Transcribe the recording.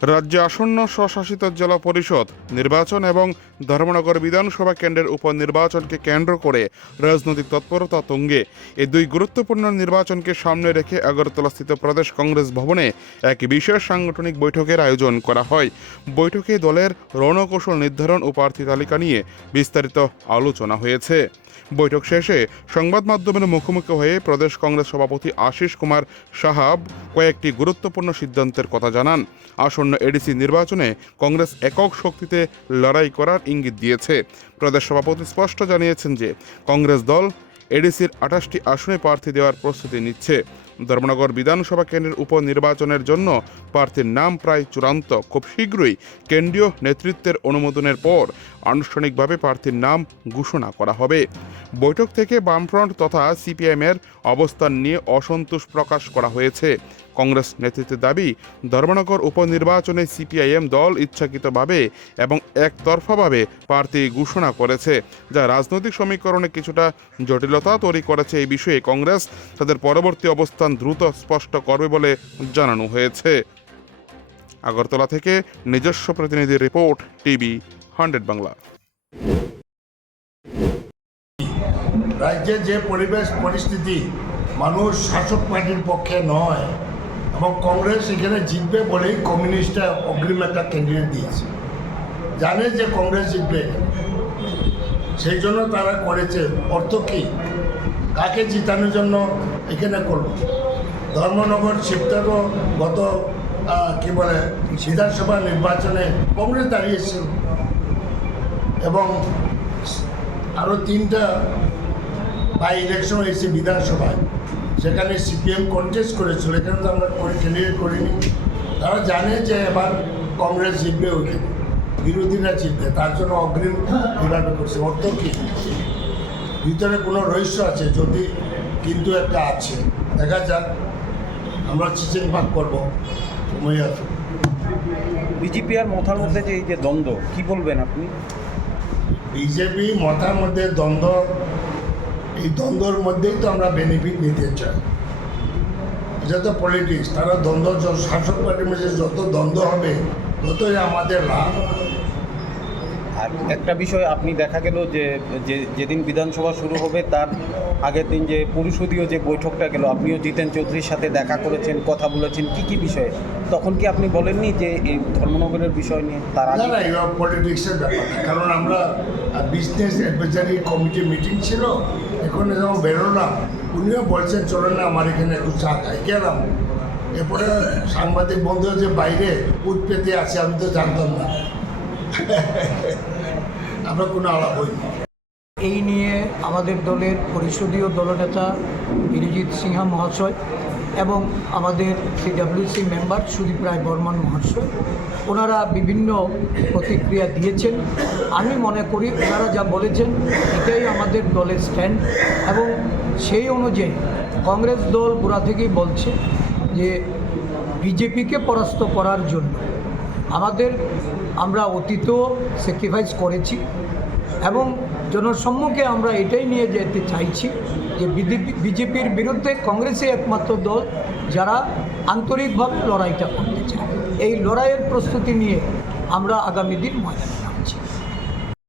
রাজ্যে আসন্ন স্বশাসিত জেলা পরিষদ নির্বাচন এবং ধর্মনগর বিধানসভা কেন্দ্রের উপনির্বাচনকে কেন্দ্র করে রাজনৈতিক তৎপরতা তুঙ্গে। এই দুই গুরুত্বপূর্ণ নির্বাচনকে সামনে রেখে আগরতলাস্থিত প্রদেশ কংগ্রেস ভবনে এক বিশেষ সাংগঠনিক বৈঠকের আয়োজন করা হয়। বৈঠকে দলের রণকৌশল নির্ধারণ ও প্রার্থী তালিকা নিয়ে বিস্তারিত আলোচনা হয়েছে। বৈঠক শেষে সংবাদ মাধ্যমের মুখোমুখি হয়ে প্রদেশ কংগ্রেস সভাপতি আশিস কুমার সাহাব কয়েকটি গুরুত্বপূর্ণ সিদ্ধান্তের কথা জানান। আসন্ন এডিসি নির্বাচনে কংগ্রেস একক শক্তিতে লড়াই করার ইঙ্গিত দিয়েছে। প্রদেশ সভাপতি স্পষ্ট জানিয়েছেন যে কংগ্রেস দল এডিসির 28টি আসনে প্রার্থী দেওয়ার প্রস্তুতি নিচ্ছে। ধর্মনগর বিধানসভা কেন্দ্রের উপনির্বাচনের জন্য প্রার্থীর নাম প্রায় চূড়ান্ত। খুব শীঘ্রই কেন্দ্রীয় নেতৃত্বের অনুমোদনের পর আনুষ্ঠানিকভাবে প্রার্থীর নাম ঘোষণা করা হবে। বৈঠক থেকে বামফ্রন্ট তথা সিপিএমের অবস্থান নিয়ে অসন্তোষ প্রকাশ করা হয়েছে। কংগ্রেস নেতৃত্বের দাবি, ধর্মনগর উপনির্বাচনে সিপিআইএম দল ইচ্ছাকৃতভাবে এবং একতরফাভাবে প্রার্থী ঘোষণা করেছে, যা রাজনৈতিক সমীকরণে কিছুটা জটিলতা তৈরি করেছে। এই বিষয়ে কংগ্রেস তাদের পরবর্তী অবস্থান দ্রুত স্পষ্ট করবে বলে জানানো হয়েছে। আগরতলা থেকে নিজস্ব প্রতিনিধি রিপোর্ট, টিভি 100 বাংলা। রাজ্যে যে পরিস্থিতি, মানুষ শাসক পার্টির পক্ষে নয় এবং কংগ্রেস এখানে জিতবে বলেই কমিউনিস্টরা অগ্রিম একটা ক্যান্ডিডেট দিয়েছে, জানে যে কংগ্রেস জিতবে, সেই জন্য তারা করেছে। অর্থ কী, কাকে জিতানোর জন্য এখানে করল? ধর্মনগর শিবটারও গত বিধানসভা নির্বাচনে কংগ্রেস দাঁড়িয়েছিল এবং আরও 3টা বাই ইলেকশন হয়েছে বিধানসভায়, সেখানে সিপিএম কন্টেস্ট করেছিল, এখানে তো আমরা ক্যান্ডিডেট করিনি। তারা জানে যে এবার কংগ্রেস জিতবে, ওইখানে বিরোধীরা জিতবে, তার জন্য অগ্রিম এভাবে করছে। অর্থ কী, ভিতরে কোনো রহস্য আছে যদি, কিন্তু একটা আছে, দেখা যাক, আমরা চিচিং ভাগ করবো, সময় আছে। বিজেপি আর মথার মধ্যে যে এই যে দ্বন্দ্ব, কি বলবেন আপনি? বিজেপি মথার মধ্যে দ্বন্দ্ব, এই দ্বন্দ্বর মধ্যেই তো আমরা বেনিফিট নিতে চাই। এটা তো পলিটিক্স, তারা দ্বন্দ্ব, শাসক পার্টির মধ্যে যত দ্বন্দ্ব হবে ততই আমাদের লাভ। আর একটা বিষয়, আপনি দেখা গেল যে যেদিন বিধানসভা শুরু হবে তার আগের দিন যে পরিষদীয় যে বৈঠকটা গেল, আপনিও জিতেন চৌধুরীর সাথে দেখা করেছেন, কথা বলেছেন, কি বিষয়ে? তখন কি আপনি বলেননি যে এই ধর্মনগরের বিষয় নিয়ে? তার আগে না, এবার পলিটিক্সের ব্যাপার, কারণ আমরা বিজনেস অ্যাডভাইজারি কমিটি মিটিং ছিল, এখন যখন বেরোলাম উনিও বলছেন চলেন না আমার এখানে একটু চা খাই, গেলাম। এরপরে সাংবাদিক বন্ধু যে বাইরে উঠ পেতে আছে, আমি তো জানতাম না, আমরা কোনো আলাপ হইনি। এই নিয়ে আমাদের দলের পরিষদীয় দলনেতা বিরজিৎ সিংহা মহাশয় এবং আমাদের সিডব্লিউসি মেম্বার সুদীপ রায় বর্মন মহাশয়, ওনারা বিভিন্ন প্রতিক্রিয়া দিয়েছেন। আমি মনে করি ওনারা যা বলেছেন এটাই আমাদের দলের স্ট্যান্ড, এবং সেই অনুযায়ী কংগ্রেস দল গোড়া থেকেই বলছে যে বিজেপিকে পরাস্ত করার জন্য আমরা অতীতেও স্যাক্রিফাইস করেছি এবং জনসম্মুখে আমরা এটাই নিয়ে যেতে চাইছি যে বিজেপির বিরুদ্ধে কংগ্রেসই একমাত্র দল যারা আন্তরিকভাবে লড়াইটা করতে চায়। এই লড়াইয়ের প্রস্তুতি নিয়ে আমরা আগামী দিন ময়দানে